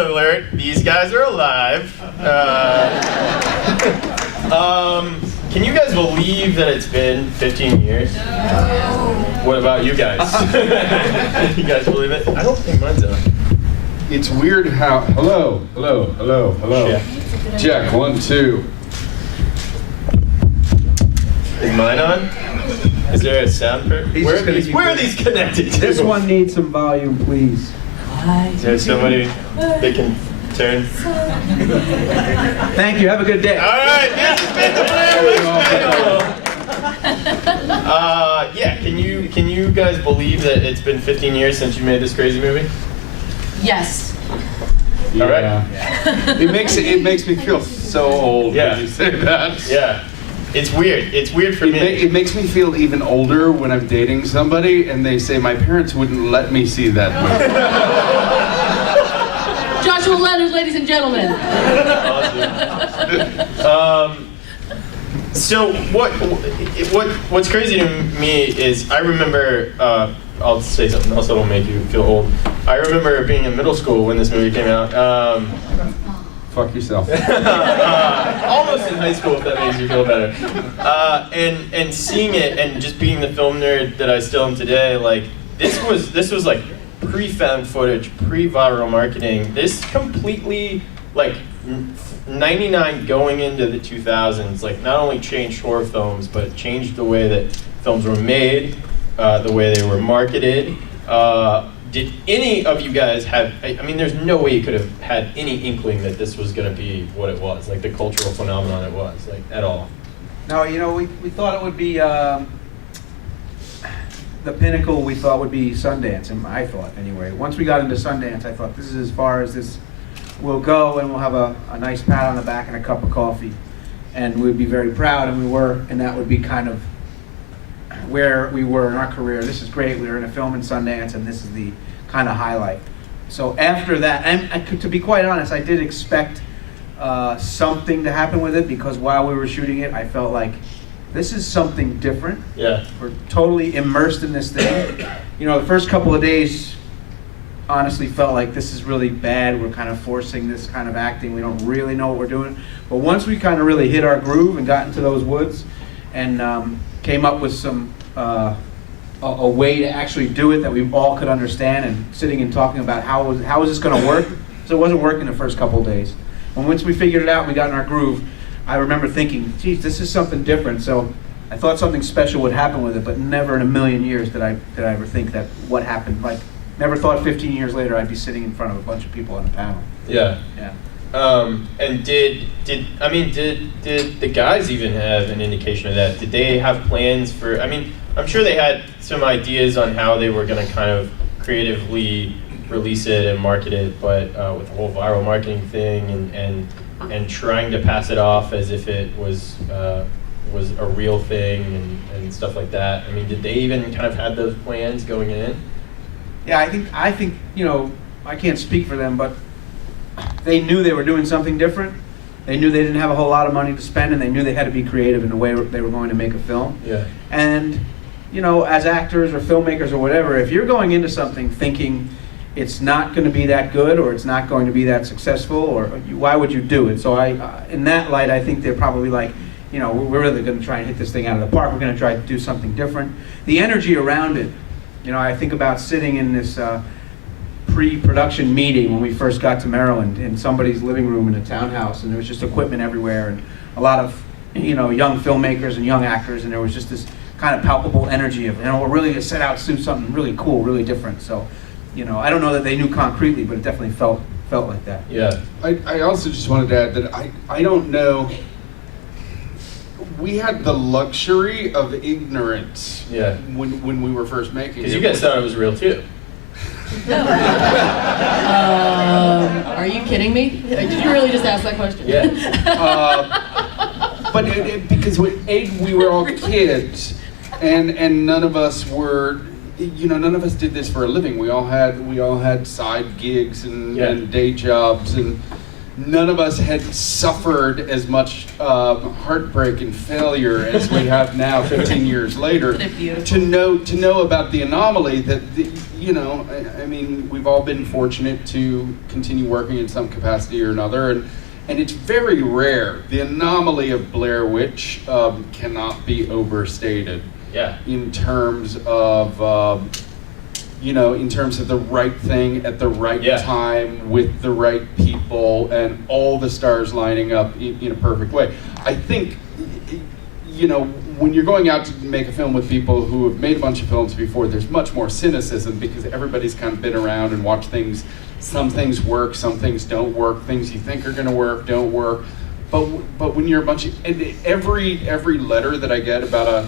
spoiler alert, these guys are alive. Can you guys believe that it's been 15 years? No. What about you guys? You guys believe it? I don't think mine's on. It's weird how, hello. Yeah. Check, 1, 2. Is mine on? Is there a sound for where are these connected to? This one needs some volume, please. Is there somebody that can turn? Thank you. Have a good day. All right, this has been the Blair Witch Panel. Yeah, can you guys believe that it's been 15 years since you made this crazy movie? Yes. All right. Yeah. It makes me feel so old when you say that. Yeah. It's weird. It's weird for me. It makes me feel even older when I'm dating somebody and they say my parents wouldn't let me see that movie. Joshua Leonard, ladies and gentlemen. Awesome. So what's crazy to me is I remember, I'll say something else that'll make you feel old. I remember being in middle school when this movie came out. Fuck yourself. Almost in high school, if that makes you feel better. And seeing it and just being the film nerd that I still am today, like this was like pre-found footage, pre-viral marketing. This completely, like 99 going into the 2000s, like not only changed horror films, but changed the way that films were made, the way they were marketed. Did any of you guys have, I mean, there's no way you could have had any inkling that this was going to be what it was, like the cultural phenomenon it was, like at all? No, you know, we thought it would be, the pinnacle we thought would be Sundance, and I thought anyway. Once we got into Sundance, I thought this is as far as this will go, and we'll have a nice pat on the back and a cup of coffee. And we'd be very proud, and we were, and that would be kind of where we were in our career. This is great, we were in a film in Sundance, and this is the kind of highlight. So after that, and to be quite honest, I did expect something to happen with it, because while we were shooting it, I felt like this is something different. Yeah. We're totally immersed in this thing. You know, the first couple of days honestly felt like this is really bad. We're kind of forcing this kind of acting. We don't really know what we're doing. But once we kind of really hit our groove and got into those woods and came up with some a way to actually do it that we all could understand, and sitting and talking about how is this going to work. So it wasn't working the first couple of days. And once we figured it out and we got in our groove, I remember thinking, geez, this is something different. So I thought something special would happen with it, but never in a million years did I ever think that what happened. Like, never thought 15 years later I'd be sitting in front of a bunch of people on a panel. Yeah. Yeah. And did the guys even have an indication of that? Did they have plans for, I mean, I'm sure they had some ideas on how they were going to kind of creatively release it and market it, but with the whole viral marketing thing and trying to pass it off as if it was a real thing and stuff like that. I mean, did they even kind of have those plans going in? Yeah, I think you know, I can't speak for them, but they knew they were doing something different. They knew they didn't have a whole lot of money to spend, and they knew they had to be creative in the way they were going to make a film. Yeah. And you know, as actors or filmmakers or whatever, if you're going into something thinking it's not going to be that good or it's not going to be that successful, or why would you do it? So in that light, I think they're probably like, you know, we're really going to try and hit this thing out of the park. We're going to try to do something different. The energy around it, you know, I think about sitting in this pre-production meeting when we first got to Maryland in somebody's living room in a townhouse, and there was just equipment everywhere and a lot of, you know, young filmmakers and young actors, and there was just this kind of palpable energy of, you know, we're really going to set out to do something really cool, really different. So, you know, I don't know that they knew concretely, but it definitely felt like that. Yeah. I also just wanted to add that I don't know, we had the luxury of ignorance when we were first making it. Because you guys thought it was real too. Are you kidding me? Did you really just ask that question? Yeah. But because we were all kids, and none of us were, you know, none of us did this for a living. We all had side gigs and day jobs, and none of us had suffered as much heartbreak and failure as we have now 15 years later to know about the anomaly that I mean, we've all been fortunate to continue working in some capacity or another, and it's very rare. The anomaly of Blair Witch cannot be overstated. Yeah. In terms of in terms of the right thing at the right time with the right people and all the stars lining up in a perfect way. I think, when you're going out to make a film with people who have made a bunch of films before, there's much more cynicism because everybody's kind of been around and watched things. Some things work, some things don't work. Things you think are going to work don't work. But when you're a bunch of every letter that I get about a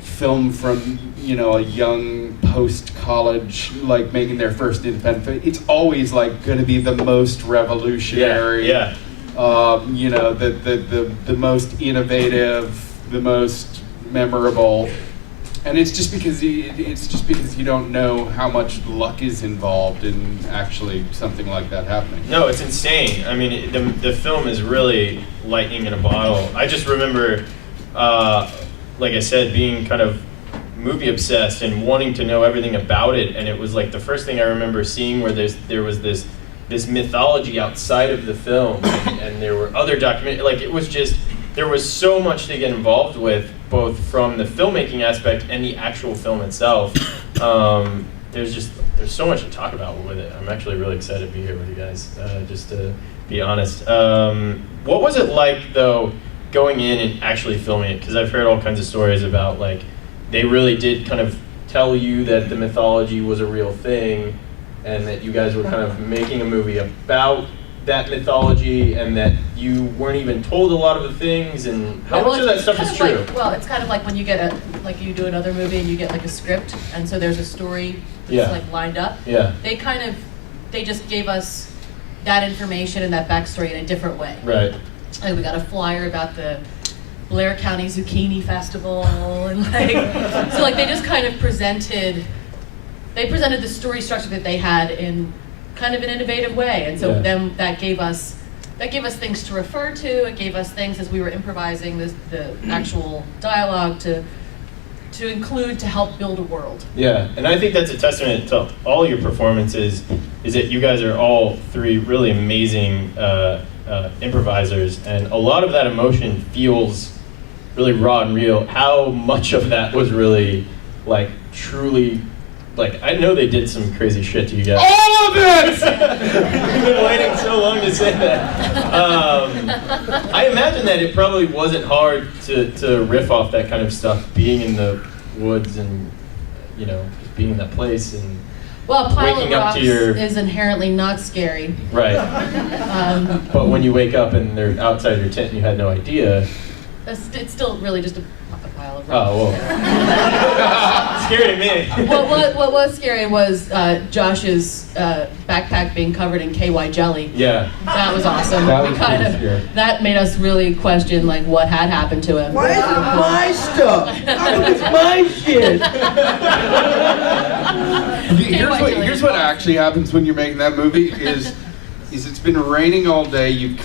film from a young post-college, like making their first independent film, it's always like going to be the most revolutionary, the most innovative, the most memorable, and it's just because you don't know how much luck is involved in actually something like that happening. No, it's insane. I mean, the film is really lightning in a bottle. I just remember, like I said, being kind of movie obsessed and wanting to know everything about it, and it was like the first thing I remember seeing where there was this mythology outside of the film, and there were other like it was just, there was so much to get involved with, both from the filmmaking aspect and the actual film itself. There's so much to talk about with it. I'm actually really excited to be here with you guys, just to be honest. What was it like though, going in and actually filming it? Because I've heard all kinds of stories about like, they really did kind of tell you that the mythology was a real thing, and that you guys were kind of making a movie about that mythology, and that you weren't even told a lot of the things, and how much of that stuff is true? It's kind of like when you get you do another movie and you get like a script, and so there's a story that's like lined up. Yeah. They just gave us that information and that backstory in a different way. Right. Like we got a flyer about the Blair County Zucchini Festival, and so they just kind of presented the story structure that they had in kind of an innovative way, and so then that gave us things to refer to. It gave us things as we were improvising the actual dialogue to include, to help build a world. Yeah, and I think that's a testament to all your performances, is that you guys are all three really amazing improvisers, and a lot of that emotion feels really raw and real. How much of that was really truly, I know they did some crazy shit to you guys. All of it! We've been waiting so long to say that. I imagine that it probably wasn't hard to riff off that kind of stuff, being in the woods and just being in that place and well, a pile waking of up rocks to your is inherently not scary. Right. But when you wake up and they're outside your tent and you had no idea. It's still really just a pile of rocks. Oh, well. Scary to me. What was scary was Josh's backpack being covered in KY jelly. Yeah. That was awesome. That was that made us really question what had happened to him. Why is it my stuff? How come it's my shit? Here's what actually happens when you're making that movie is it's been raining all day. You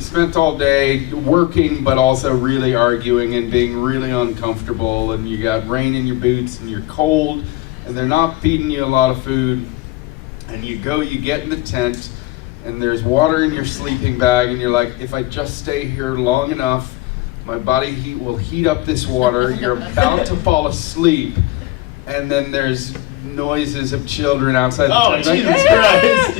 spent all day working, but also really arguing and being really uncomfortable, and you got rain in your boots and you're cold, and they're not feeding you a lot of food, and you get in the tent and there's water in your sleeping bag, and you're like, if I just stay here long enough, my body heat will heat up this water. You're about to fall asleep, and then there's noises of children outside the tent. Jesus Christ!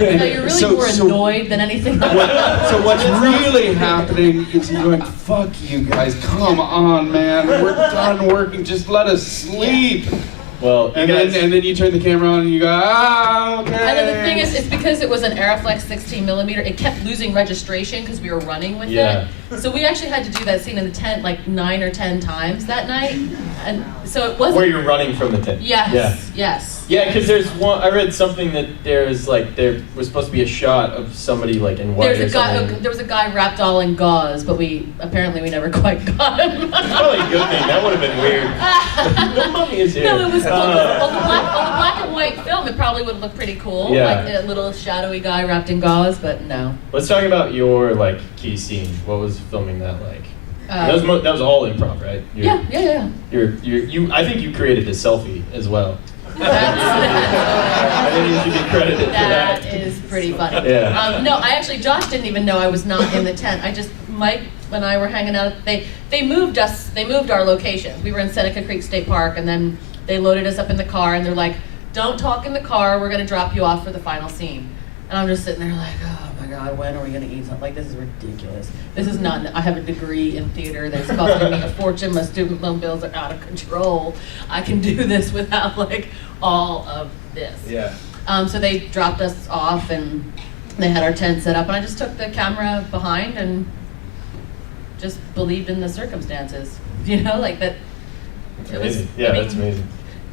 No, you're really more annoyed than anything else. So what's really happening is you're going, fuck you guys, come on, man, we're done working, just let us sleep. Well, and then you turn the camera on and you go, okay. And then the thing is, it's because it was an Aeroflex 16mm, it kept losing registration because we were running with it. So we actually had to do that scene in the tent 9 or 10 times that night. And so it wasn't. Where you're running from the tent. Yes. Yeah. Yes. Yeah, because there's one. I read something that there was supposed to be a shot of somebody like in white There's or a guy. something. There was a guy wrapped all in gauze, but we never quite got him. Probably a good thing. That would have been weird. The mummy is here. No, it was on the black and white film. It probably would look pretty cool, Yeah. like a little shadowy guy wrapped in gauze. But no. Let's talk about your like key scene. What was filming that like? That was all improv, right? Yeah. I think you created the selfie as well. That's I think you should be credited for that. That is pretty funny. Yeah. No, Josh didn't even know I was not in the tent. Mike and I were hanging out. They moved our locations. We were in Seneca Creek State Park, and then they loaded us up in the car, and they're like, "Don't talk in the car. We're gonna drop you off for the final scene." And I'm just sitting there like, oh my God, when are we gonna eat something? Like, this is ridiculous. This is not, I have a degree in theater that's costing me a fortune. My student loan bills are out of control. I can do this without like all of this. Yeah. So they dropped us off and they had our tent set up, and I just took the camera behind and just believed in the circumstances. You know, like that. It was, Amazing. Yeah, that's amazing.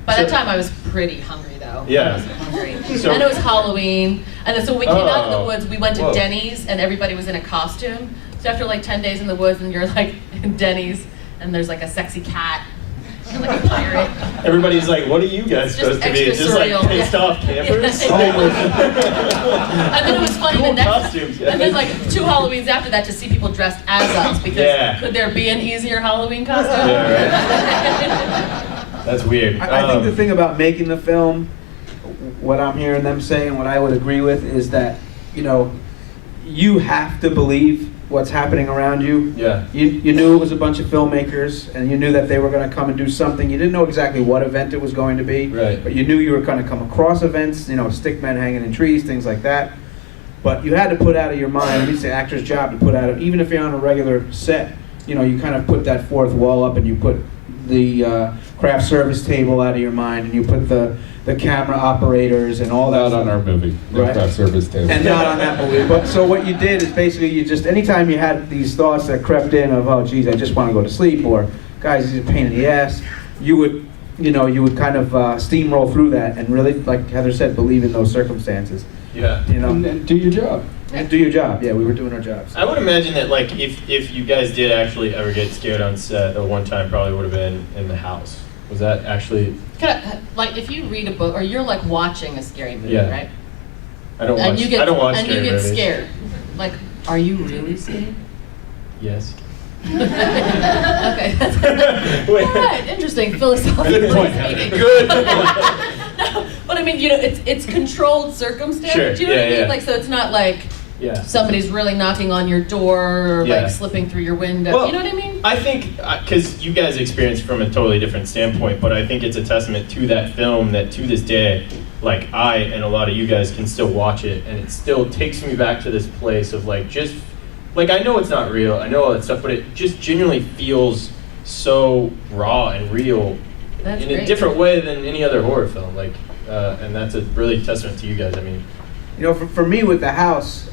By that time, I was pretty hungry, though. Yeah. I was hungry. So- And it was Halloween. And then, so we came out of the Oh. woods, we went to Whoa. Denny's, and everybody was in a costume. So after like 10 days in the woods, and you're like in Denny's, and there's like a sexy cat, and like a pirate. Everybody's like, what are you guys It's supposed just to be? extra Just like surreal. pissed off campers? And then it was funny Cool the next, costumes, guys. and then like 2 Halloweens after that to see people dressed as us, because Yeah. could there be an easier Halloween costume? Yeah, That's weird. I think the thing about making the film, what I'm hearing them say and what I would agree with is that, you know, you have to believe what's happening around you. Yeah. You knew it was a bunch of filmmakers, and you knew that they were going to come and do something. You didn't know exactly what event it was going to be, Right. but you knew you were going to come across events, you know, stick men hanging in trees, things like that. But you had to put out of your mind, it's the actor's job to put out, even if you're on a regular set, you know, you kind of put that fourth wall up and you put the craft service table out of your mind, and you put the camera operators and all that Not stuff. on our movie. No Right. craft service table. And not on that movie. But so what you did is basically you just, anytime you had these thoughts that crept in of, oh geez, I just want to go to sleep, or guys, this is a pain in the ass, you would kind of steamroll through that and really, like Heather said, believe in those circumstances. Yeah. You know, And do your job. and do your job. Yeah, we were doing our jobs. I would imagine that like if you guys did actually ever get scared on set, the one time probably would have been in the house. Was that actually? Like if you read a book, or you're like watching a scary movie, Yeah. right? I don't watch. And you get, I don't watch and scary you get movies. scared. Like, are you really scared? Yes. Okay, that's Wait. all right. Interesting, philosophical Good point. speaking. Good. No, but I mean, you know, it's controlled circumstance. Sure, Do you know what I yeah, mean? yeah. Like, so it's not like Yeah. somebody's really knocking on your door or Yeah. like slipping through your window. Well, you know what I mean? I think, because you guys experience from a totally different standpoint, but I think it's a testament to that film that to this day, like I and a lot of you guys can still watch it, and it still takes me back to this place of like just, like I know it's not real, I know all that stuff, but it just genuinely feels so raw and real That's in great. a different way than any other horror film. Like, and that's a really testament to you guys. I mean, You know, for me with the house,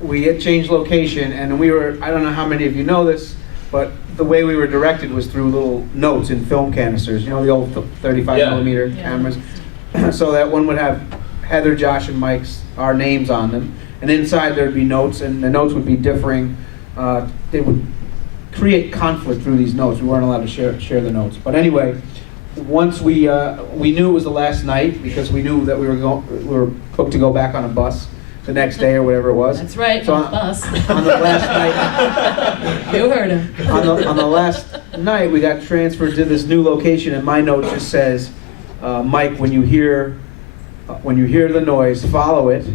we had changed location, and we were, I don't know how many of you know this, but the way we were directed was through little notes in film canisters, you know, the old 35 Yeah. millimeter Yeah. cameras, so that one would have Heather, Josh, and Mike's, our names on them, and inside there'd be notes, and the notes would be differing, they would create conflict through these notes. We weren't allowed to share the notes. But anyway, once we knew it was the last night, because we knew that we were booked to go back on a bus the next day or whatever it was. That's right, So on the bus. On the last night, You heard him. on the last night, we got transferred to this new location, and my note just says, Mike, when you hear the noise, follow it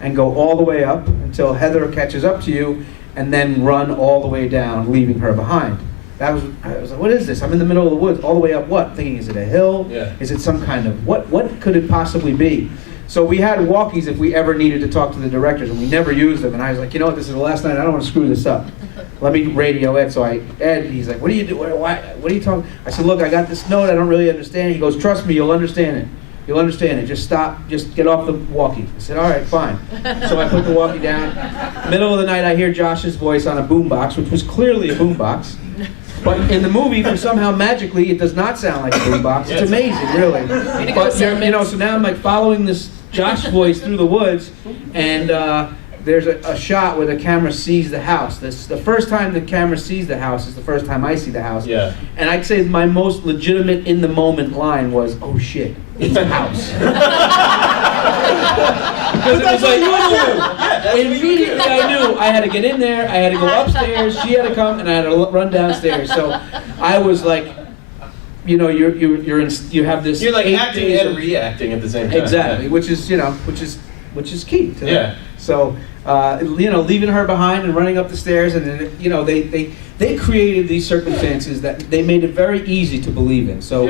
and go all the way up until Heather catches up to you, and then run all the way down, leaving her behind. I was like, what is this? I'm in the middle of the woods, all the way up what? Thinking, is it a hill? Yeah. Is it some kind of, what could it possibly be? So we had walkies if we ever needed to talk to the directors, and we never used them. And I was like, you know what, this is the last night, I don't want to screw this up. Let me radio Ed. So he's like, what do you do? What are you talking? I said, look, I got this note, I don't really understand it. He goes, trust me, you'll understand it. You'll understand it. Just stop, just get off the walkie. I said, all right, fine. So I put the walkie down. Middle of the night, I hear Josh's voice on a boombox, which was clearly a boombox. But in the movie, for somehow magically, it does not sound like a boombox. It's amazing, really. But so now I'm like following this Josh voice through the woods, and there's a shot where the camera sees the house. The first time the camera sees the house is the first time I see the house. Yeah. And I'd say my most legitimate in the moment line was, "Oh shit, it's a house." Because it was like, immediately I knew I had to get in there, I had to go upstairs, she had to come, and I had to run downstairs. So I was like, you know, you have this. You're like 8 acting days and of- reacting at the same time. Exactly, which is key to Yeah. So, leaving her behind and running up the stairs, and then, they created these circumstances that they made it very easy to believe in. So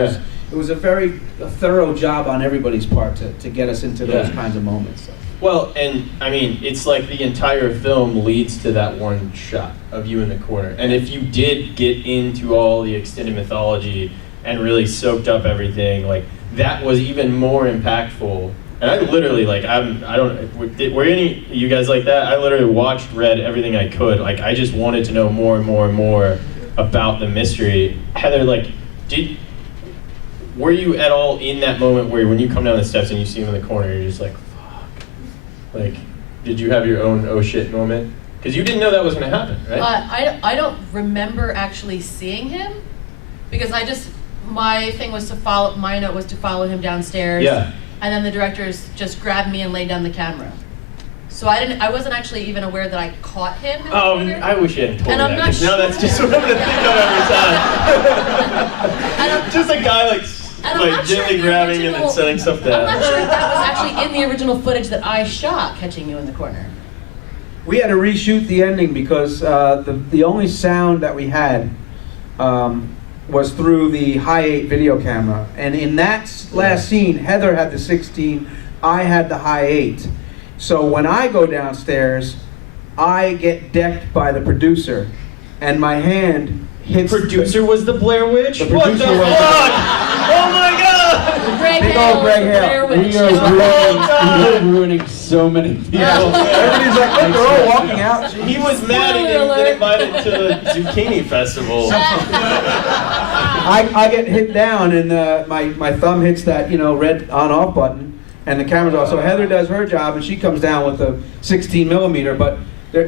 it was a very thorough job on everybody's part to get us into those kinds of moments. So. Well, and I mean, it's like the entire film leads to that one shot of you in the corner. And if you did get into all the extended mythology and really soaked up everything, like that was even more impactful. And I literally, like, were any of you guys like that? I literally read everything I could. Like, I just wanted to know more and more and more about the mystery. Heather, like, were you at all in that moment where when you come down the steps and you see him in the corner, you're just like, fuck? Like, did you have your own oh shit moment? Because you didn't know that was going to happen, right? I don't remember actually seeing him, because my thing was my note was to follow him downstairs. Yeah. And then the directors just grabbed me and laid down the camera. So I wasn't actually even aware that I caught him. In the corner. I wish you hadn't told me And I'm that. not 'Cause now that's just what I'm gonna think of every time. Just a guy like gently grabbing and then setting stuff down. I'm not sure if that was actually in the original footage that I shot, catching you in the corner. We had to reshoot the ending because the only sound that we had was through the high 8 video camera. And in that last scene, Heather had the 16, I had the high 8. So when I go downstairs, I get decked by the producer, and my hand hits... Producer was the Blair Witch? The What the producer was fuck? Oh my god! Big old Greg Hale. We are ruining so many people. Everybody's like, look, they're all walking out. He was mad he didn't get invited to the Zucchini Festival. I get hit down, and my thumb hits that red on-off button, and the camera's off. So Heather does her job, and she comes down with a 16 millimeter, but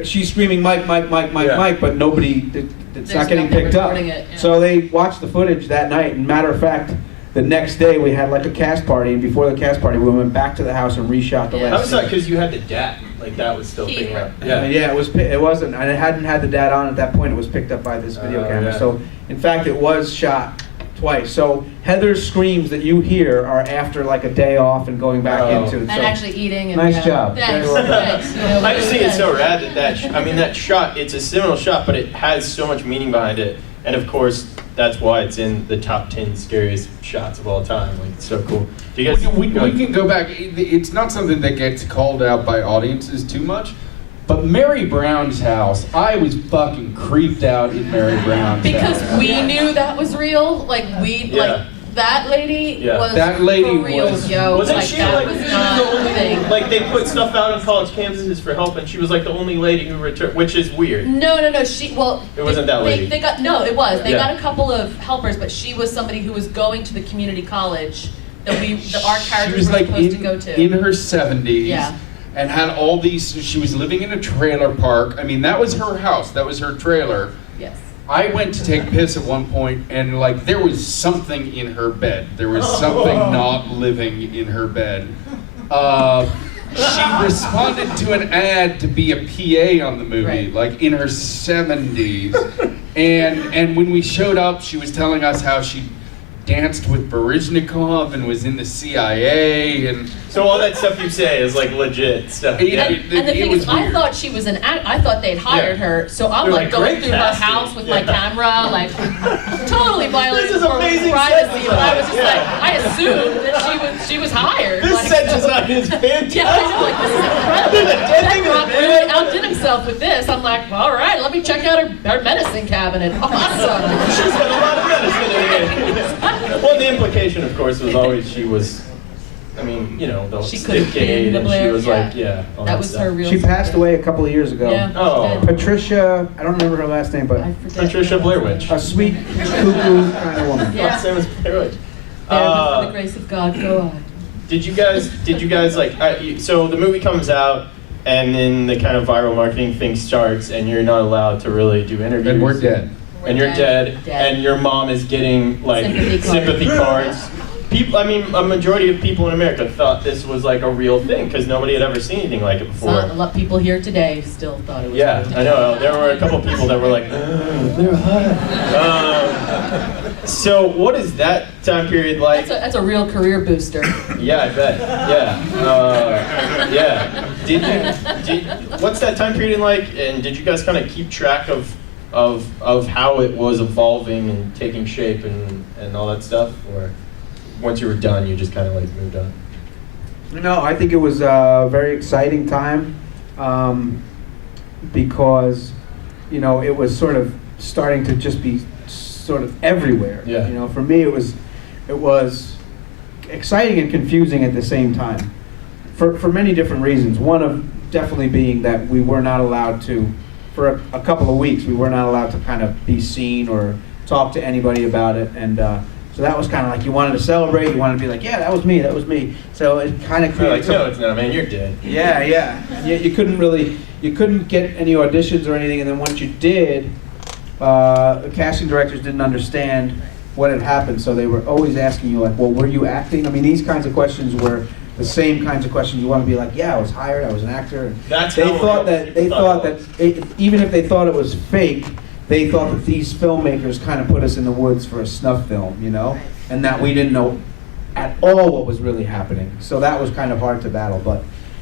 she's screaming Mike, Mike, Mike, Mike, Mike, but nobody, it's not getting picked up. So they watched the footage that night, and matter of fact, the next day we had like a cast party, and before the cast party we went back to the house and reshot the last. How was that? Because you had the DAT, like that was still picking up. Yeah, it wasn't. I hadn't had the DAT on at that point. It was picked up by this video camera. Yeah. So in fact, it was shot twice. So Heather's screams that you hear are after like a day off and going back into it. And So, actually eating. And, nice job. Thanks. Very well done. Thanks. I just think it's so rad that that shot, it's a seminal shot, but it has so much meaning behind it. And of course, that's why it's in the top 10 scariest shots of all time. Like, it's so cool. Do you guys, we can go back. It's not something that gets called out by audiences too much, but Mary Brown's house, I was fucking creeped out in Mary Brown's Because house. we knew that was real. Like, that lady was That lady for real, was- yo. wasn't she that like was she was not the a only thing. like they put stuff out on college campuses for help, and she was like the only lady who returned, which is weird. No. It wasn't that lady. They got it was. They got a couple of helpers, but she was somebody who was going to the community college that our She characters was were like supposed to go to. in her 70s. Yeah. And had all these. She was living in a trailer park. I mean, that was her house. That was her trailer. Yes. I went to take piss at one point, and like there was something in her bed. There was something not living in her bed. She responded to an ad to be a PA on the movie, Right. like in her 70s. And when we showed up, she was telling us how she danced with Baryshnikov and was in the CIA and. So all that stuff you say is like legit stuff. Yeah. And the thing is, I weird. thought she was I thought they'd hired her, so I'm They're like like, going "Great through casting." her house with my camera, like totally violating This is her amazing privacy. set But I was just design. like, I assumed that she was hired. This like, set design is fantastic. Yeah, I know, like this is incredible. There's a dead thing in That Rock the bed. really outdid himself with this. I'm like, well, all right, let me check out her medicine cabinet. Awesome. She's got a lot of medicine in here. Well, the implication, of course, was always she was I mean, you know, the She could have been decade, the and she Blair, was yeah. like, yeah, all That was stuff. her real. She passed away a couple of years ago. Yeah. Oh. she did. Patricia, I don't remember her last name, but I forget Patricia her Blair last Witch. name. a sweet, cuckoo kind of woman. Yeah. Same as Blair Witch. There, but for the grace of God, go on. Did you guys like, so the movie comes out, and then the kind of viral marketing thing starts, and you're not allowed to really do interviews. And we're dead. And you're dead, Dead. and your mom is getting like Sympathy cards. People, I mean, a majority of people in America thought this was like a real thing because nobody had ever seen anything like it It's before. not, a lot of people here today still thought it was. Yeah, real. I know. There were a couple people that were like, they're hot. So what is that time period like? That's a real career booster. Yeah, I bet. Yeah. Yeah. What's that time period like? And did you guys kind of keep track of how it was evolving and taking shape and all that stuff? Or once you were done, you just kind of like moved on? No, I think it was a very exciting time because, you know, it was sort of starting to just be sort of everywhere. Yeah. You know, for me, it was exciting and confusing at the same time, for many different reasons. One of definitely being that we were not allowed to, for a couple of weeks, we were not allowed to kind of be seen or talk to anybody about it, and so that was kind of like you wanted to celebrate, you wanted to be like, yeah, that was me. So it kind of You're like, created no, it's not, man, you're dead. yeah. You couldn't get any auditions or anything, and then once you did, the casting directors didn't understand what had happened, so they were always asking you like, well, were you acting? I mean, these kinds of questions were the same kinds of questions you want to be like, yeah, I was hired, I was an actor. And That's they how thought real that they people thought thought that even if they thought it was fake, they thought that these filmmakers kind of put us in the woods for a snuff film, you know, and that we didn't know at all what was really happening. So that was kind of hard to battle.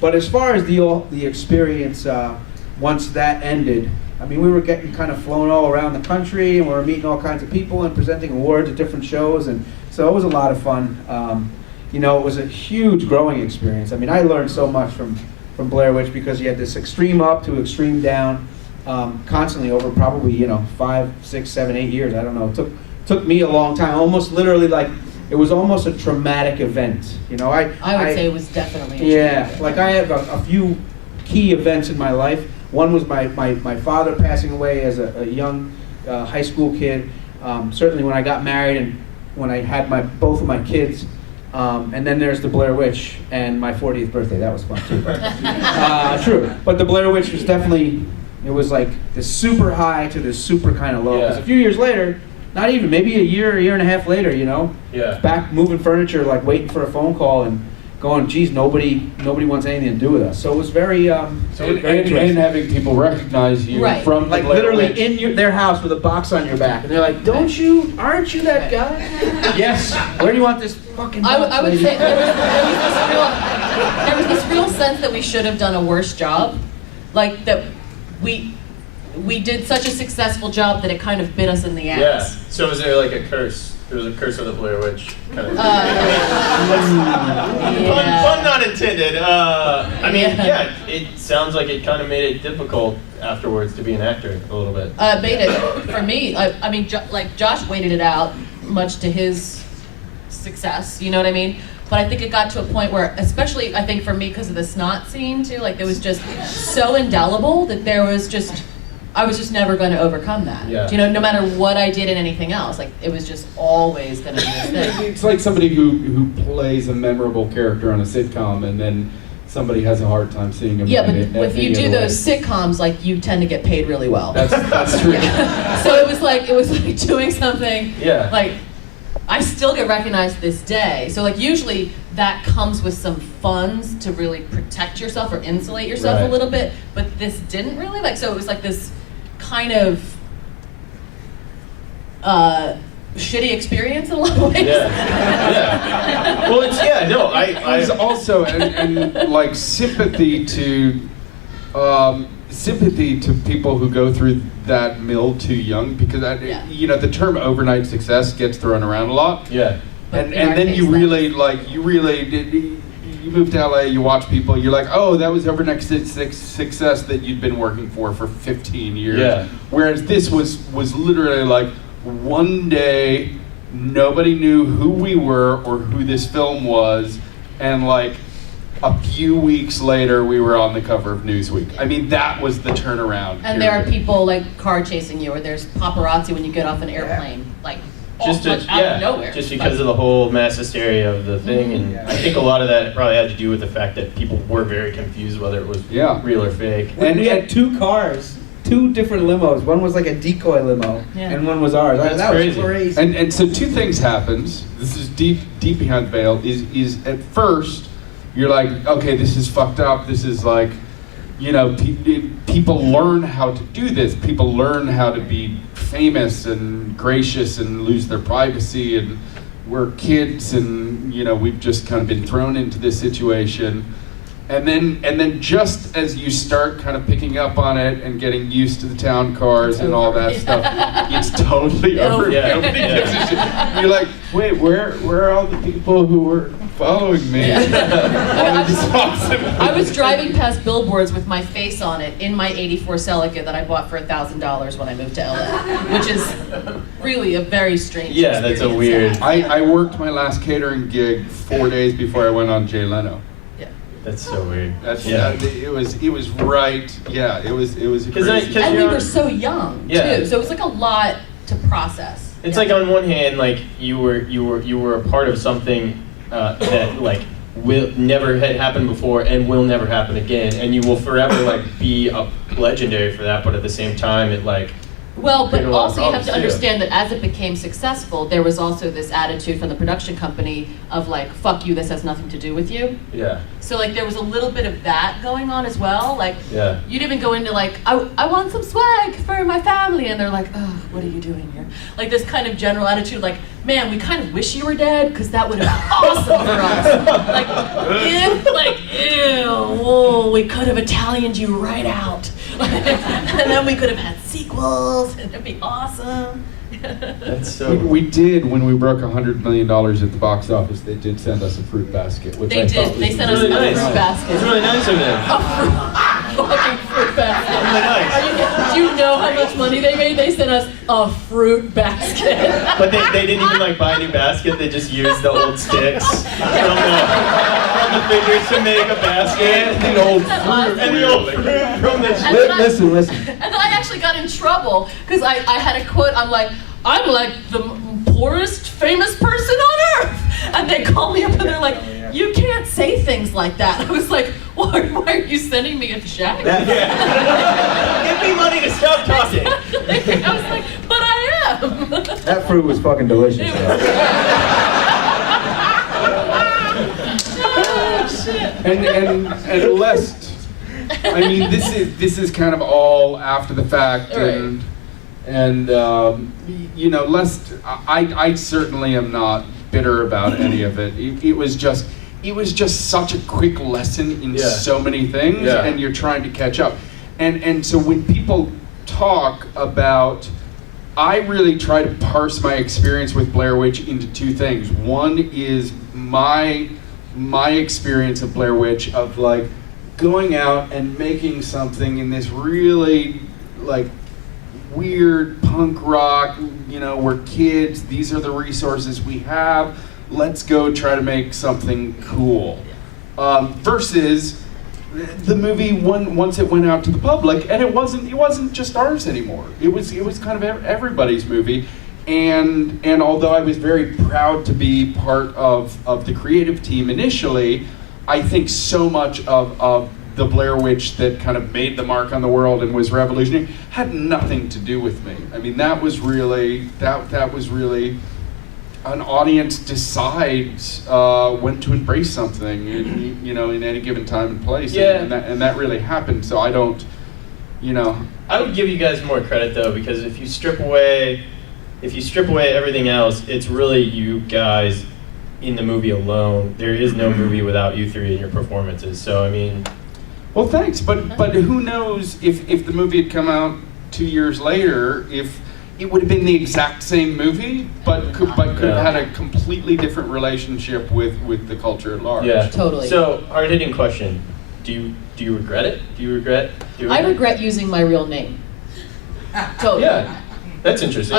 But as far as the experience, once that ended, I mean, we were getting kind of flown all around the country, and we were meeting all kinds of people and presenting awards at different shows, and so it was a lot of fun. You know, it was a huge growing experience. I mean, I learned so much from Blair Witch because you had this extreme up to extreme down, constantly over probably 5, 6, 7, 8 years. I don't know. It took me a long time. Almost literally like it was almost a traumatic event. You know, I would say it was definitely. Like I have a few key events in my life. One was my father passing away as a young high school kid. Certainly when I got married and when I had both of my kids. And then there's the Blair Witch and my 40th birthday. That was fun too. True. But the Blair Witch was definitely, it was like this super high to this super kind of low. Because a few years later, not even, maybe a year and a half later, back moving furniture, like waiting for a phone call and going, geez, nobody wants anything to do with us. So it was very, and having people recognize you Right. from like the Blair literally Witch. in their house with a box on your back, and they're like, aren't you that guy? Yes. Where do you want this fucking box? I would lady? say there was this real sense that we should have done a worse job, like that we did such a successful job that it kind of bit us in the ass. Yeah. So was there like a curse? There was a curse of the Blair Witch. Kind of Fun not intended. I mean, yeah, it sounds like it kind of made it difficult afterwards to be an actor a little bit. Made it, for me, I mean, like Josh waited it out, much to his success, you know what I mean? But I think it got to a point where, especially I think for me because of the snot scene too, like it was just so indelible that I was just never going to overcome that. Yeah. You know, no matter what I did in anything else, like it was just always going to be this thing. It's like somebody who plays a memorable character on a sitcom, and then somebody has a hard time seeing him. Yeah, but if you do those sitcoms, like you tend to get paid really well. That's true. So it was like doing something. Yeah. Like I still get recognized this day. So like usually that comes with some funds to really protect yourself or insulate yourself Right. a little bit, but this didn't really. Like so it was like this kind of shitty experience in a lot of ways. Yeah. Well, There's also and like sympathy to people who go through that mill too young, because the term overnight success gets thrown around a lot. Yeah. And then you move to LA, you watch people, you're like, oh, that was overnight success that you'd been working for 15 years. Yeah. Whereas this was literally like one day, nobody knew who we were or who this film was, and like a few weeks later, we were on the cover of Newsweek. I mean, that was the turnaround. And there are people like car chasing you, or there's paparazzi when you get off an airplane, like out of nowhere. Just because of the whole mass hysteria of the thing, and I think a lot of that probably had to do with the fact that people were very confused whether it was real or fake. And we had 2 cars, 2 different limos. One was like a decoy limo, and one was ours. That was crazy. And so 2 things happens. This is deep behind the veil. Is at first you're like, okay, this is fucked up. This is like, you know, people learn how to do this. People learn how to be famous and gracious and lose their privacy, and we're kids, and you know, we've just kind of been thrown into this situation. And then just as you start kind of picking up on it and getting used to the town cars and all that stuff, it's totally over. Nobody gives a shit. You're like, wait, where are all the people who were following me? I was driving past billboards with my face on it in my '84 Celica that I bought for $1,000 when I moved to LA, which is really a very strange experience. That's a weird. I worked my last catering gig 4 days before I went on Jay Leno. That's so weird. It was right. Yeah, it was crazy. And we were so young too, so it was like a lot to process. It's like on one hand, like you were a part of something that like will never had happened before and will never happen again, and you will forever like be legendary for that. But at the same time, it like. Well, but also you have to understand that as it became successful, there was also this attitude from the production company of like, fuck you, this has nothing to do with you. Yeah. So like there was a little bit of that going on as well. Like you'd even go into like, I want some swag for my family, and they're like, oh, what are you doing here? Like this kind of general attitude, like, man, we kind of wish you were dead because that would have been awesome for us. Whoa, we could have Italianed you right out. And then we could have had sequels, and it'd be awesome. That's so. We did when we broke $100 million at the box office. They did send us a fruit basket, which they did. They sent us a fruit basket. It's really nice of them. A fucking fruit basket. Really nice. Do you know how much money they made? They sent us a fruit basket. But they didn't even like buy a new basket. They just used the old sticks from the figures to make a basket. The old fruit. And the old fruit from the. Listen. And then I actually got in trouble because I had a quote. I'm like the poorest famous person on earth. And they call me up and they're like, you can't say things like that. I was like, why are you sending me a check? Give me money to stop talking. I was like, but I am. That fruit was fucking delicious. Oh, shit. And lest, I mean, this is kind of all after the fact, Right. and you know, lest I certainly am not bitter about any of it. It was just such a quick lesson in so many things, and you're trying to catch up. And so when people talk about, I really try to parse my experience with Blair Witch into 2 things. One is my experience of Blair Witch, of like going out and making something in this really like weird punk rock, you know, we're kids, these are the resources we have, let's go try to make something cool. Versus the movie once it went out to the public, and it wasn't just ours anymore. It was kind of everybody's movie. And although I was very proud to be part of the creative team initially, I think so much of the Blair Witch that kind of made the mark on the world and was revolutionary had nothing to do with me. I mean, that was really an audience decides when to embrace something, in any given time and place. Yeah. And that really happened. So I don't, I would give you guys more credit though, because if you strip away everything else, it's really you guys in the movie alone. There is no movie without you 3 in your performances. So I mean. Well, thanks, but who knows if the movie had come out 2 years later, if it would have been the exact same movie, but could have had a completely different relationship with the culture at large. Yeah, totally. So, hard-hitting question: Do you regret it? Do you regret? I regret using my real name. Totally. Yeah, that's interesting.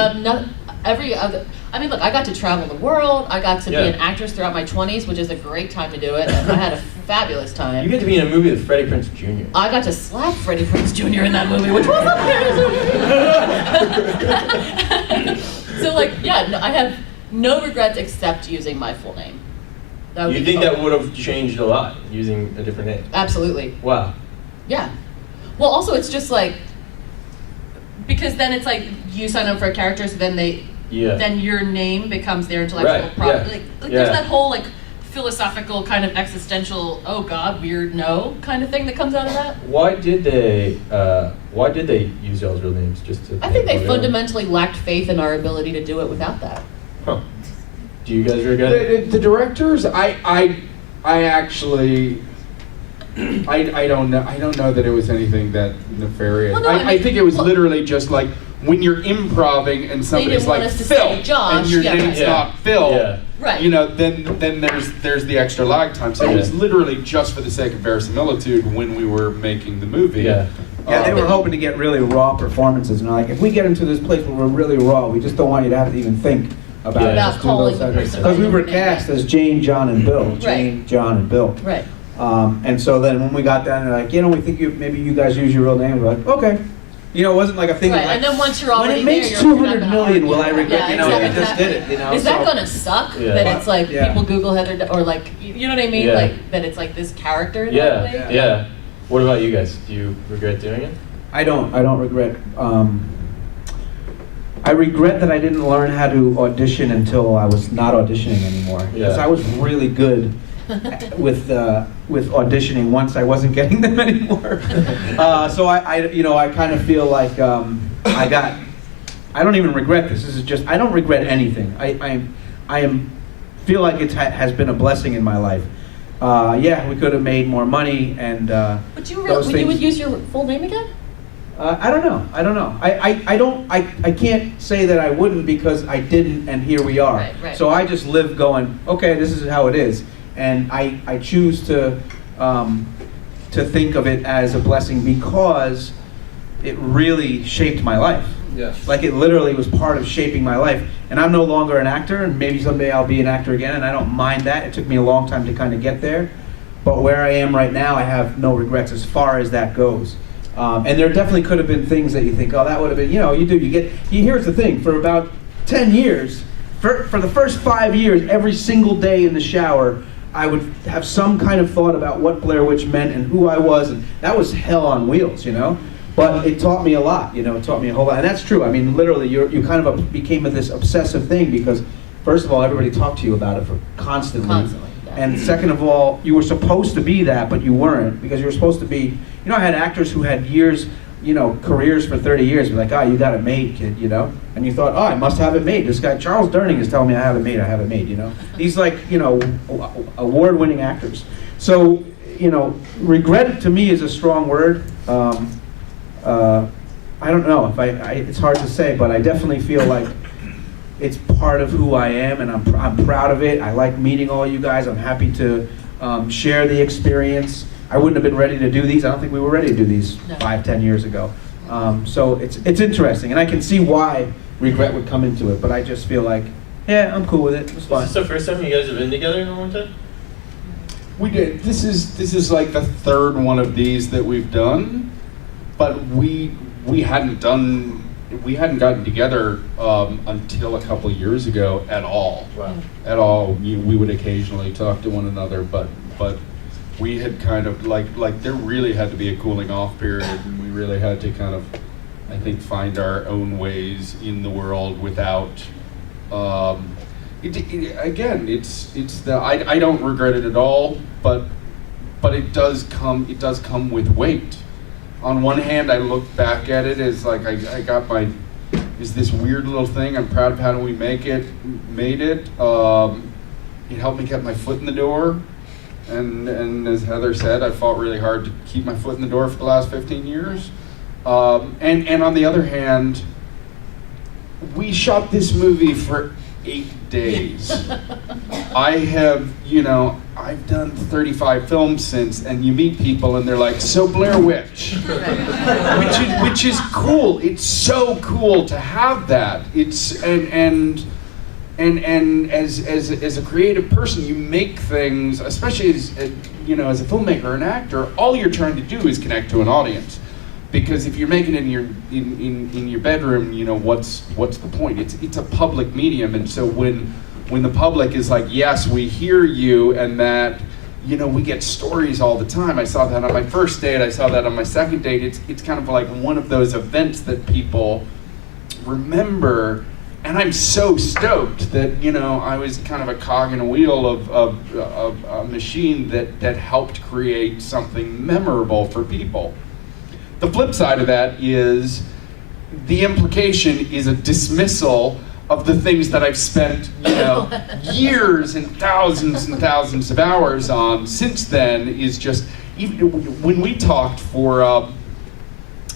I mean, look, I got to travel the world. I got to Yeah. be an actress throughout my 20s, which is a great time to do it. And I had a fabulous time. You get to be in a movie with Freddie Prinze Jr. I got to slap Freddie Prinze Jr. in that movie, which was amazing. So, like, yeah, no, I have no regrets except using my full name. That would You be think cool. that would have changed a lot using a different name? Absolutely. Wow. Yeah. Well, also, it's just like, because then it's like you sign up for a character, so then then your name becomes their intellectual Right, property. yeah, Like, yeah. there's that whole like philosophical kind of existential, oh God, weird, no kind of thing that comes out of that. Why did they use y'all's real names just to? I think they Okay. fundamentally lacked faith in our ability to do it without that. Huh. Do you guys regret it? The directors, I actually, I don't know. I don't know that it was anything that nefarious. Well, no, I I mean, think it was look- literally just like when you're improving and somebody's want like us to Phil, say Josh, and your yeah, name's right. not Phil. Yeah. Right. You know, then there's the extra lag time. So it was Yeah. literally just for the sake of verisimilitude when we were making the movie. Yeah. Yeah, they were hoping to get really raw performances, and they're like, if we get into this place where we're really raw, we just don't want you to have to even think about Yeah. it. About Just do calling those the other- person Because by we were their name. cast as Jane, John, and Bill. Jane, John, and Bill. Right. And so then when we got down, they're like, we think maybe you guys use your real name. We're like, okay. You know, it wasn't like a thing. Right, Of like, and then once you're when already it makes there, you're not 200 gonna million, will I argue. regret? Yeah, You know, exactly. I just did it. You know, Is that so- gonna suck? Yeah. That it's like Yeah. people Google Heather, or like, you know what I mean? Yeah. Like that it's like this character. That Yeah. way? Yeah. What about you guys? Do you regret doing it? I don't regret. I regret that I didn't learn how to audition until I was not auditioning anymore. Because Yeah. I was really good with auditioning once I wasn't getting them anymore. So I kind of feel like I don't even regret this. This is just, I don't regret anything. Feel like it has been a blessing in my life. Yeah, we could have made more money and But you those you things- would use your full name again? I don't know. I can't say that I wouldn't because I didn't, and here we are. Right, right. So I just live going, okay, this is how it is, and I choose to think of it as a blessing because it really shaped my life. Yeah. Like it literally was part of shaping my life. And I'm no longer an actor, and maybe someday I'll be an actor again, and I don't mind that. It took me a long time to kind of get there. But where I am right now, I have no regrets as far as that goes. And there definitely could have been things that you think, oh, that would have been, here's the thing, for about 10 years, for the first 5 years, every single day in the shower, I would have some kind of thought about what Blair Witch meant and who I was, and that was hell on wheels, But it taught me a lot, it taught me a whole lot. And that's true. I mean, literally, you kind of became this obsessive thing because, first of all, everybody talked to you about it constantly. Constantly, yeah. And second of all, you were supposed to be that, but you weren't because you were supposed to be, I had actors who had years, careers for 30 years, be like, you got it made, kid, And you thought, I must have it made. This guy, Charles Durning, is telling me I have it made, These like, award-winning actors. So, regret to me is a strong word. I don't know if it's hard to say, but I definitely feel like it's part of who I am, and I'm proud of it. I like meeting all you guys. I'm happy to share the experience. I wouldn't have been ready to do these. I don't think we were ready to do these No. 5-10 years ago. So it's interesting, and I can see why regret would come into it. But I just feel like, yeah, I'm cool with it. It's fine. Is this the first time you guys have been together in a long time? We did. This is like the third one of these that we've done, but we hadn't gotten together until a couple of years ago at all. Wow. At all. We would occasionally talk to one another, but we had kind of like there really had to be a cooling off period, and we really had to kind of, I think, find our own ways in the world without. Again, it's the I don't regret it at all, but it does come with weight. On one hand, I look back at it as like I got is this weird little thing. I'm proud of how we made it. It helped me get my foot in the door, and as Heather said, I fought really hard to keep my foot in the door for the last 15 years. And on the other hand, we shot this movie for 8 days. I've done 35 films since, and you meet people and they're like, so Blair Witch, which is cool. It's so cool to have that. And And as a creative person, you make things, especially as as a filmmaker or an actor, all you're trying to do is connect to an audience. Because if you're making it in your bedroom, what's the point? It's a public medium, and so when the public is like, yes, we hear you, and that we get stories all the time. I saw that on my first date. I saw that on my second date. It's kind of like one of those events that people remember. And I'm so stoked that I was kind of a cog in a wheel of a machine that helped create something memorable for people. The flip side of that is the implication is a dismissal of the things that I've spent years and thousands of hours on since then. Is just even when we talked for.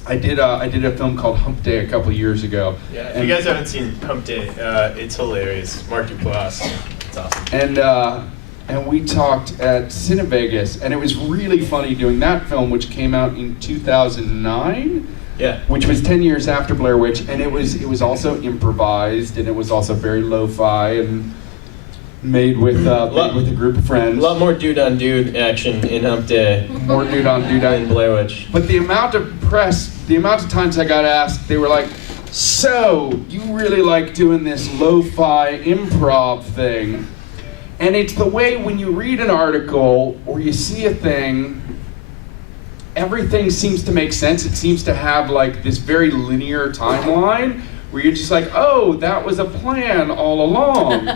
I did a film called Hump Day a couple years ago. Yeah, if you guys haven't seen Hump Day, it's hilarious. Mark Duplass, it's awesome. And we talked at Cinevegas, and it was really funny doing that film, which came out in 2009. Yeah. Which was 10 years after Blair Witch, and it was also improvised, and it was also very lo-fi and made with a group of friends. A lot more dude on dude action in Hump Day. More dude on dude in Blair Witch. But the amount of times I got asked, they were like, "So you really like doing this lo-fi improv thing?" And it's the way when you read an article or you see a thing, everything seems to make sense. It seems to have like this very linear timeline where you're just like, "Oh, that was a plan all along."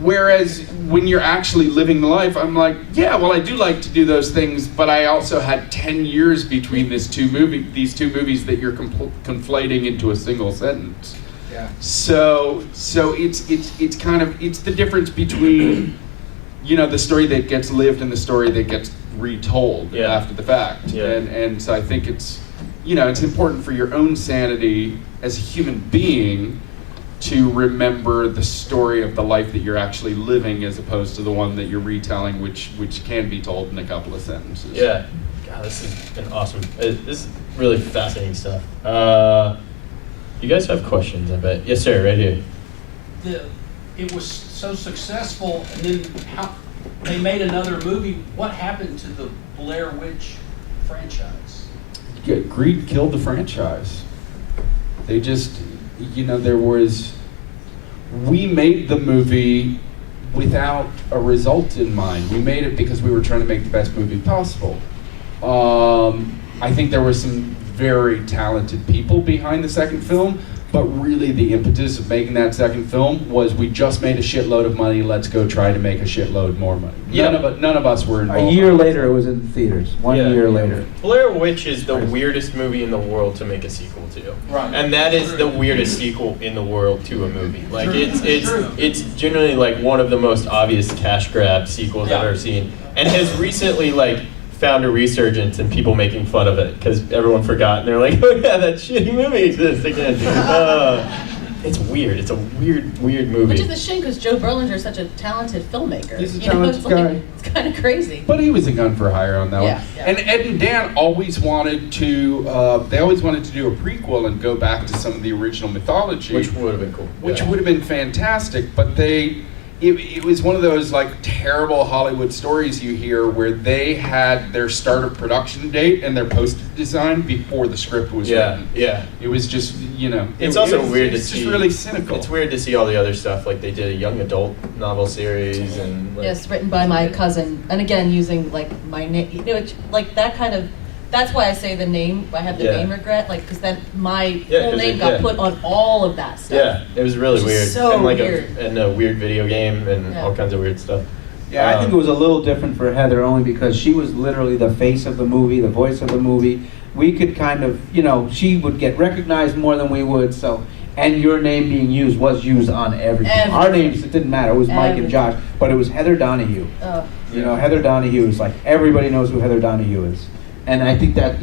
Whereas when you're actually living the life, I'm like, yeah, well, I do like to do those things, but I also had 10 years between these two movies that you're conflating into a single sentence. Yeah. So it's kind of the difference between the story that gets lived and the story that gets retold after the fact. Yeah. And so I think it's it's important for your own sanity as a human being to remember the story of the life that you're actually living as opposed to the one that you're retelling, which can be told in a couple of sentences. Yeah. God, this has been awesome. This is really fascinating stuff. You guys have questions, I bet. Yes, sir, right here. It was so successful, and then they made another movie. What happened to the Blair Witch franchise? Greed killed the franchise. They just... we made the movie without a result in mind. We made it because we were trying to make the best movie possible. I think there were some very talented people behind the second film, but really the impetus of making that second film was we just made a shitload of money, let's go try to make a shitload more money. Yeah. None of us were involved. A year later, it was in the theaters. One year later. Blair Witch is the weirdest movie in the world to make a sequel to. Right. And that is the weirdest sequel in the world to a movie. Like it's generally like one of the most obvious cash grab sequels I've ever seen. And has recently found a resurgence in people making fun of it because everyone forgot and they're like, oh yeah, that shitty movie exists again. It's weird. It's a weird movie. Which is a shame because Joe Berlinger is such a talented filmmaker. He's a talented guy. It's kind of crazy. But he was a gun for hire on that one. Yeah. And Ed and Dan always wanted to, they always wanted to do a prequel and go back to some of the original mythology. Which would have been cool. Which would have been fantastic, but it was one of those terrible Hollywood stories you hear where they had their start of production date and their poster design before the script was written. Yeah. It was just, It's also weird to see. It's just really cynical. It's weird to see all the other stuff, like they did a young adult novel series and Yes, written by my cousin, and again using my name, that kind of. That's why I say the name. I have the name regret, because then my whole name got put on all of that stuff. Yeah, it was really weird. So and weird. And a weird video game and all kinds of weird stuff. Yeah, I think it was a little different for Heather only because she was literally the face of the movie, the voice of the movie. We could kind of, she would get recognized more than we would, and your name being used was used on everything. Our names, it didn't matter. It was Mike and Josh, but it was Heather Donahue. Heather Donahue is everybody knows who Heather Donahue is. And I think that,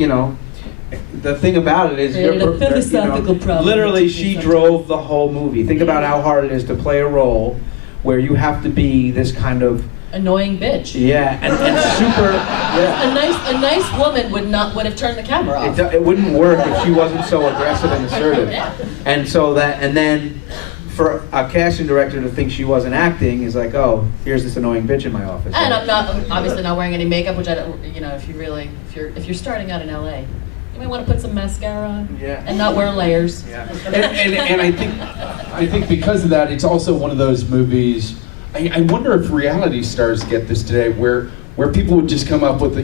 the thing about it is, literally she drove the whole movie. Think about how hard it is to play a role where you have to be this kind of annoying bitch. Yeah, and super. Yeah. A nice woman would have turned the camera off. It wouldn't work if she wasn't so aggressive and assertive. And so and then for a casting director to think she wasn't acting is like, oh, here's this annoying bitch in my office. And I'm obviously not wearing any makeup, which I don't, if you're starting out in LA, you might want to put some mascara on and not wear layers. Yeah. And I think because of that, it's also one of those movies. I wonder if reality stars get this today, where people would just come up with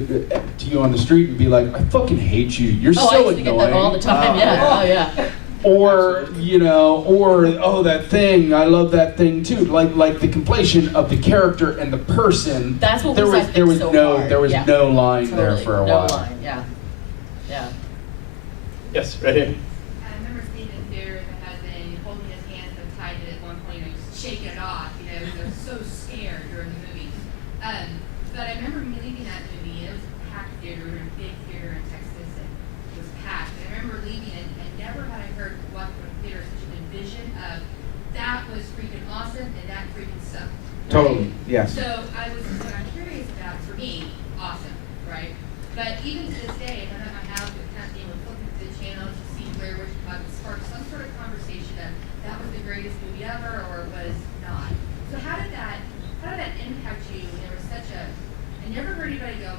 to you on the street and be like, "I fucking hate you. You're so I used to annoying." get that all the time. Oh yeah. Or oh, that thing, I love that thing too. Like the completion of the character and the person. That's what there was, was I think, there was so no hard. there was Yeah. no line there Totally. for a No while. line. Yeah. Yes, right here. I remember seeing this theater that has been holding his hand so tight that at one point he was shaking it off, they were so scared during the movie. But I remember me leaving that movie, it was a packed theater, we were in a big theater in Texas, and it was packed. And I remember leaving it, and never had I heard walk from a theater such a vision of, that was freaking awesome, and that freaking sucked. Right? Totally, yes. So what I'm curious about, for me, awesome, right? But even to this day, if I'm at my house with Kathleen, we're flipping through the channels to see Blair Witch spark some sort of conversation of that was the greatest movie ever or was not. So how did that impact you when there was such a, I never heard anybody go,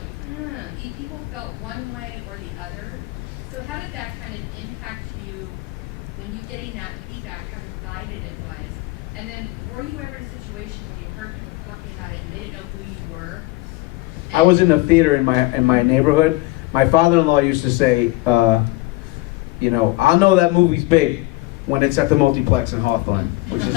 people felt one way or the other. So how did that kind of impact you when you getting that feedback, how divided it was? And then were you ever in a situation where you heard people talking about it and they didn't know who you were? I was in a theater in my neighborhood. My father-in-law used to say, I'll know that movie's big when it's at the multiplex in Hawthorne, which is.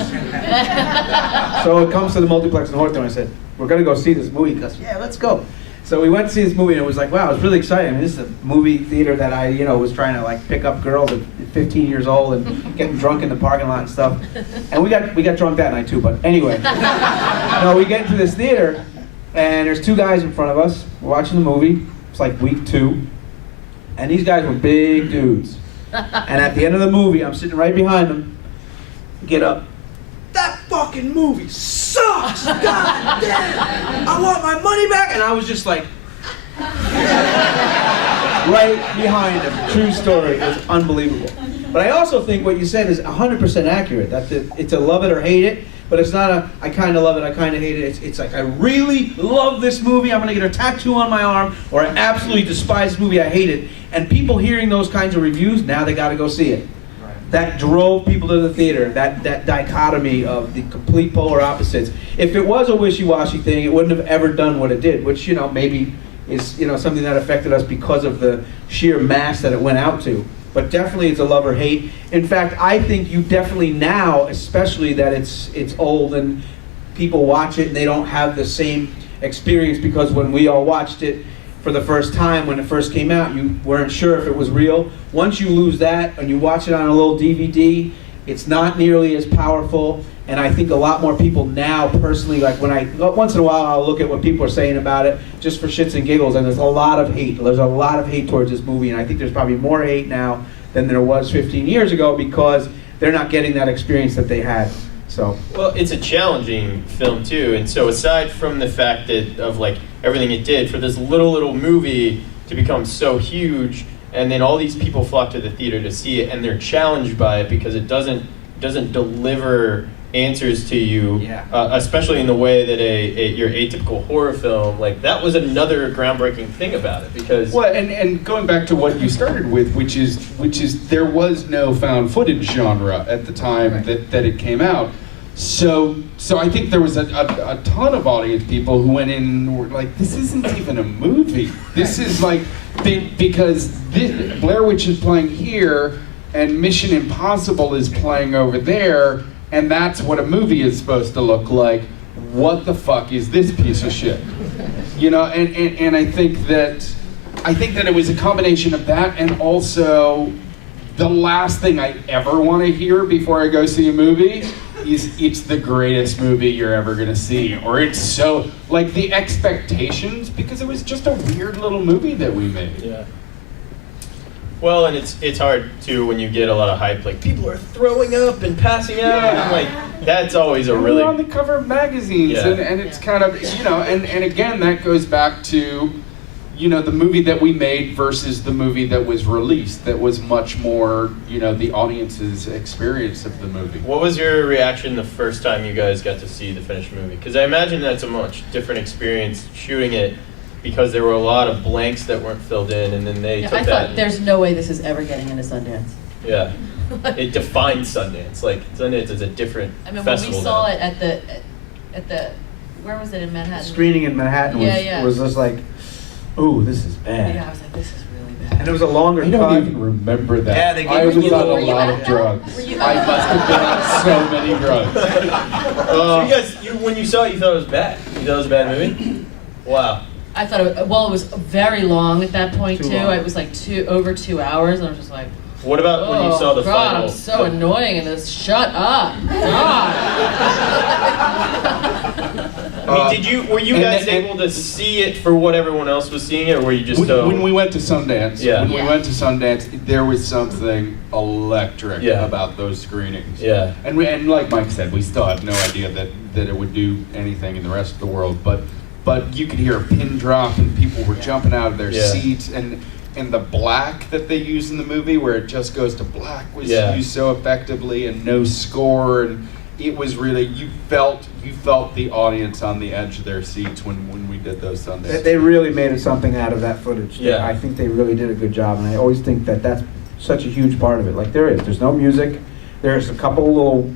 So it comes to the multiplex in Hawthorne. I said, we're gonna go see this movie. He goes, yeah, let's go. So we went to see this movie, and it was like, wow, it was really exciting. I mean, this is a movie theater that I, was trying to like pick up girls at 15 years old and getting drunk in the parking lot and stuff. And we got drunk that night too. But anyway, no, we get into this theater. And there's two guys in front of us. We're watching the movie. It's like week 2. And these guys were big dudes. And at the end of the movie, I'm sitting right behind them. Get up. That fucking movie sucks! God damn! I want my money back! And I was just like... right behind them. True story. It was unbelievable. But I also think what you said is 100% accurate. That it's a love it or hate it. But it's not a, I kind of love it, I kind of hate it. It's like, I really love this movie, I'm going to get a tattoo on my arm, or I absolutely despise this movie, I hate it. And people hearing those kinds of reviews, now they got to go see it. Right. That drove people to the theater, that dichotomy of the complete polar opposites. If it was a wishy-washy thing, it wouldn't have ever done what it did, which, maybe is, something that affected us because of the sheer mass that it went out to. But definitely it's a love or hate. In fact, I think you definitely now, especially that it's old and people watch it and they don't have the same experience, because when we all watched it for the first time, when it first came out, you weren't sure if it was real. Once you lose that and you watch it on a little DVD, it's not nearly as powerful. And I think a lot more people now, personally, like once in a while I'll look at what people are saying about it, just for shits and giggles, and there's a lot of hate. There's a lot of hate towards this movie, and I think there's probably more hate now than there was 15 years ago, because they're not getting that experience that they had. So. Well, it's a challenging film too, and so aside from the fact that of like everything it did for this little movie to become so huge, and then all these people flock to the theater to see it, and they're challenged by it because it doesn't deliver answers to you, especially in the way that your atypical horror film, like that was another groundbreaking thing about it, because and going back to what you started with, which is there was no found footage genre at the time that it came out. So I think there was a ton of audience people who went in and were like, this isn't even a movie. This is like, because Blair Witch is playing here and Mission Impossible is playing over there, and that's what a movie is supposed to look like. What the fuck is this piece of shit? And I think that it was a combination of that, and also the last thing I ever want to hear before I go see a movie is it's the greatest movie you're ever gonna see, or it's so, like, the expectations, because it was just a weird little movie that we made. Yeah. Well, and it's hard too when you get a lot of hype, like people are throwing up and passing out. Yeah. And like that's always a and really we're on the cover of magazines, and it's kind of, and again that goes back to you know, the movie that we made versus the movie that was released, that was much more, you know, the audience's experience of the movie. What was your reaction the first time you guys got to see the finished movie? Because I imagine that's a much different experience shooting it, because there were a lot of blanks that weren't filled in, and then they took I that. thought and- there's no way this is ever getting into Sundance. Yeah, it defined Sundance. Like Sundance is a different I mean, when we festival saw now. it at the, where was it in Manhattan? Screening in Manhattan was, Yeah, yeah. was just like, ooh, this is bad. Yeah, I was like, this is really bad. And it was a longer I cut. don't even remember that. Yeah, they gave I us was a on little- a Were you lot at of that? drugs. Were you I at must have been on so many drugs. So you guys, when you saw it, you thought it was bad. You thought it was a bad movie? Wow. I thought it was very long at that point Too too. long. It was like over 2 hours, and I was just like, What about when you saw the God, final? I'm so annoying in this. Shut up, God. I mean, were you and guys then- able to see it for what everyone else was seeing it, or were you just When we went to Sundance, Yeah. when we Yeah. went to Sundance, there was something electric Yeah. about those screenings. Yeah. And like Mike said, we still had no idea that it would do anything in the rest of the world. But you could hear a pin drop, and people were jumping out of their Yeah. seats, and the black that they use in the movie, where it just goes to black, was Yeah. used so effectively, and no score, and it was really, you felt the audience on the edge of their seats when we did those Sundays. They really made something out of that footage. Yeah. I think they really did a good job, and I always think that that's such a huge part of it. Like there's no music, there's a couple little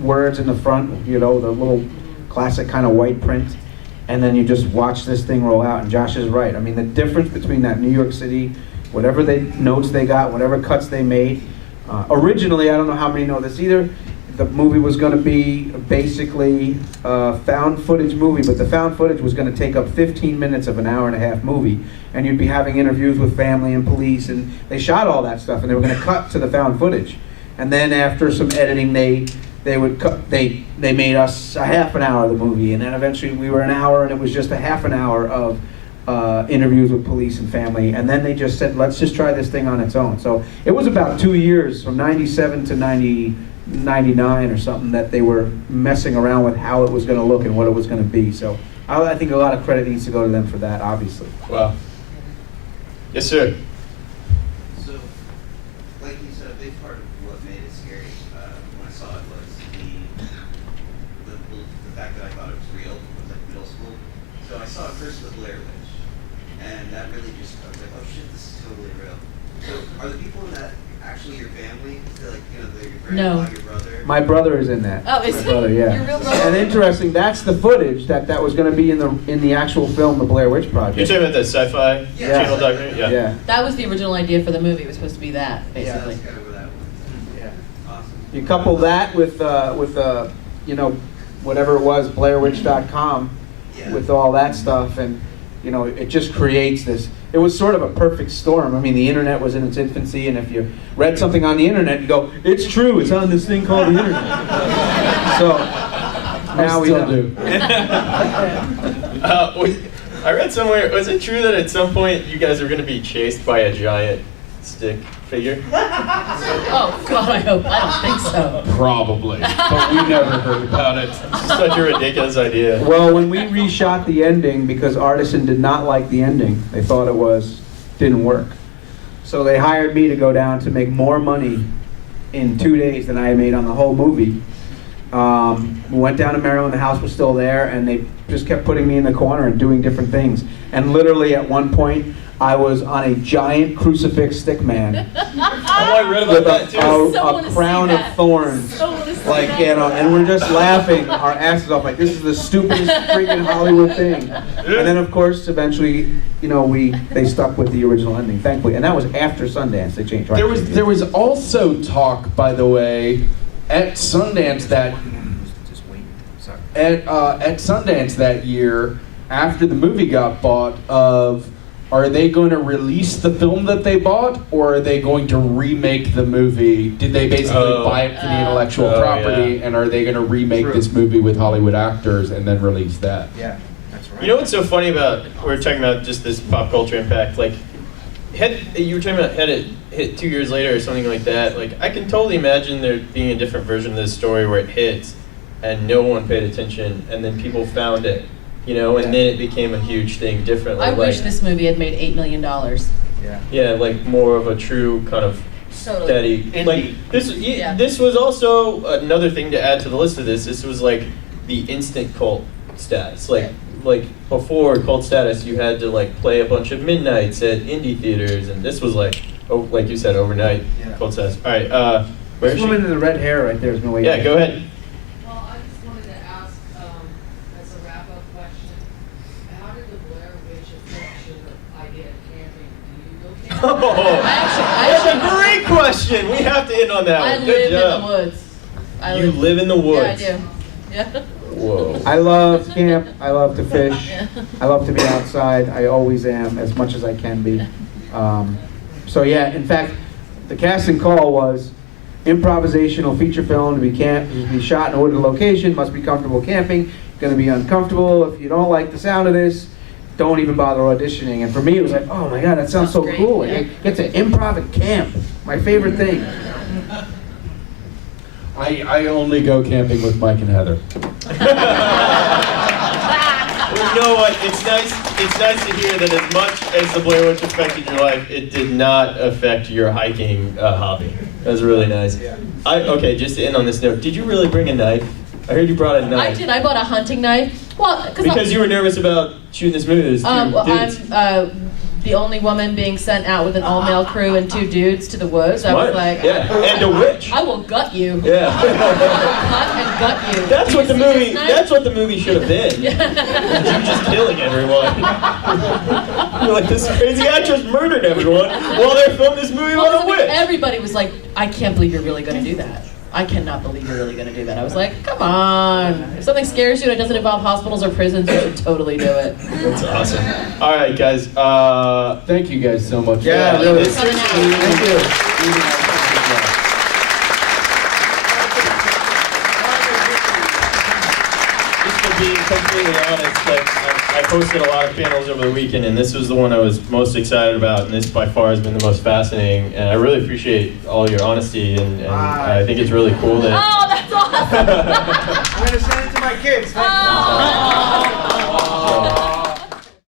words in the front, you know, the little classic kind of white print, and then you just watch this thing roll out. And Josh is right. I mean, the difference between that New York City, whatever notes they got, whatever cuts they made. Originally, I don't know how many know this either. The movie was going to be basically a found footage movie, but the found footage was going to take up 15 minutes of an hour and a half movie, and you'd be having interviews with family and police, and they shot all that stuff, and they were going to cut to the found footage, and then after some editing, they would cut. They made us a half an hour of the movie, and then eventually we were an hour, and it was just a half an hour of interviews with police and family, and then they just said, let's just try this thing on its own. So it was about 2 years, from 97 to 99 or something, that they were messing around with how it was going to look and what it was going to be. So I think a lot of credit needs to go to them for that, obviously. Wow. Yes, sir. So, like you said, a big part of what made it scary when I saw it was the fact that I thought it was real. It was like middle school. So I saw it first with Blair Witch, and that really just, I was like, oh shit, this is totally real. So are the people in that actually your family? Like, you know, your grandpa, No. your brother? My brother is in that. Oh, is My he? brother, yeah. Your real brother? And interesting, that's the footage that was going to be in the actual film, The Blair Witch You're Project. talking about that sci-fi Yeah. channel documentary? Yeah. Yeah. That was the original idea for the movie. It was supposed to be that, Yeah, basically. that's kind of where that went. Yeah. Awesome. You couple that with you know, whatever it was, BlairWitch.com, Yeah. with all that stuff, and you know, it just creates this. It was sort of a perfect storm. I mean, the internet was in its infancy, and if you read something on the internet, you go, "It's true. It's on this thing called the internet." So now we still know. do. I read somewhere, was it true that at some point you guys were going to be chased by a giant stick figure? Oh God, I don't think so. Probably, but we never heard about it. It's such a ridiculous idea. Well, when we reshot the ending, because Artisan did not like the ending, they thought it didn't work. So they hired me to go down to make more money in 2 days than I had made on the whole movie. We went down to Maryland, the house was still there, and they just kept putting me in the corner and doing different things. And literally at one point, I was on a giant crucifix stick man Oh, I read about with that too. So wanna a see crown of that. thorns. So wanna see Like, that. you know, and we're just laughing our asses off, like, this is the stupidest freaking Hollywood thing. And then, of course, eventually, you know, they stuck with the original ending, thankfully. And that was after Sundance, they changed. Right? There was also talk, by the way, at Sundance that at Sundance that year, after the movie got bought, of are they going to release the film that they bought, or are they going to remake the movie? Did they basically buy it for the intellectual property, yeah. and are they going to remake True. this movie with Hollywood actors and then release that? Yeah, that's right. You know what's so funny about, we're talking about just this pop culture impact, like, you were talking about had it hit 2 years later or something like that, like, I can totally imagine there being a different version of this story where it hits and no one paid attention, and then people found it you know, and then it became a huge thing differently. I wish like, this movie had made $8 million. Yeah. Yeah, like more of a true kind of Totally. steady. Indie. Like this, Yeah. this was also another thing to add to the list of this. This was like the instant cult status. Like before cult status, you had to like play a bunch of midnights at indie theaters, and this was like, oh, like you said, overnight Yeah. cult status. All right, where This is woman she? in the red hair right there is Malia. Yeah, go ahead. Well, I just wanted to ask, as a wrap-up question, how did the Blair Witch affect your idea of camping? Do you go camping? Oh, I that's a great question. We have to end on that I one. live Good job. in the woods. You live in the woods. Yeah, I do. Yeah. Whoa. I love camp. I love to fish. Yeah. I love to be outside. I always am, as much as I can be. So yeah, in fact, the casting call was improvisational feature film to be shot in a wooded location, must be comfortable camping, going to be uncomfortable. If you don't like the sound of this, don't even bother auditioning. And for me, it was like, oh my God, that sounds so Great, cool. yeah. I get to improv at camp. My favorite thing. I only go camping with Mike and Heather. Well, you know what? It's nice to hear that as much as the Blair Witch affected your life, it did not affect your hiking hobby. That was really nice. Yeah. Okay, just to end on this note, did you really bring a knife? I heard you brought a I knife. did. I bought a hunting knife. Well, Because you were nervous about shooting this movie. There's two dudes. I'm the only woman being sent out with an all-male crew and 2 dudes to the woods. I was Smart. like, yeah, and a witch. I will gut you. Yeah. Cut and gut you. That's Do what you the see movie. this knife? That's what the movie should have been. You just killing everyone. You're like, this crazy actress murdered everyone while they're filming this movie Well, about a witch. everybody was like, I can't believe you're really going to do that. I cannot believe you're really going to do that. I was like, come on. If something scares you and it doesn't involve hospitals or prisons, you should totally do it. That's awesome. All right, guys. Thank you guys so much. Yeah, really. This Coming is- out. Thank you. Just to be completely honest, like I hosted a lot of panels over the weekend, and this was the one I was most excited about, and this by far has been the most fascinating. And I really appreciate all your honesty, and I think it's really cool that. Oh, that's awesome. I'm going to send it to my kids. Oh.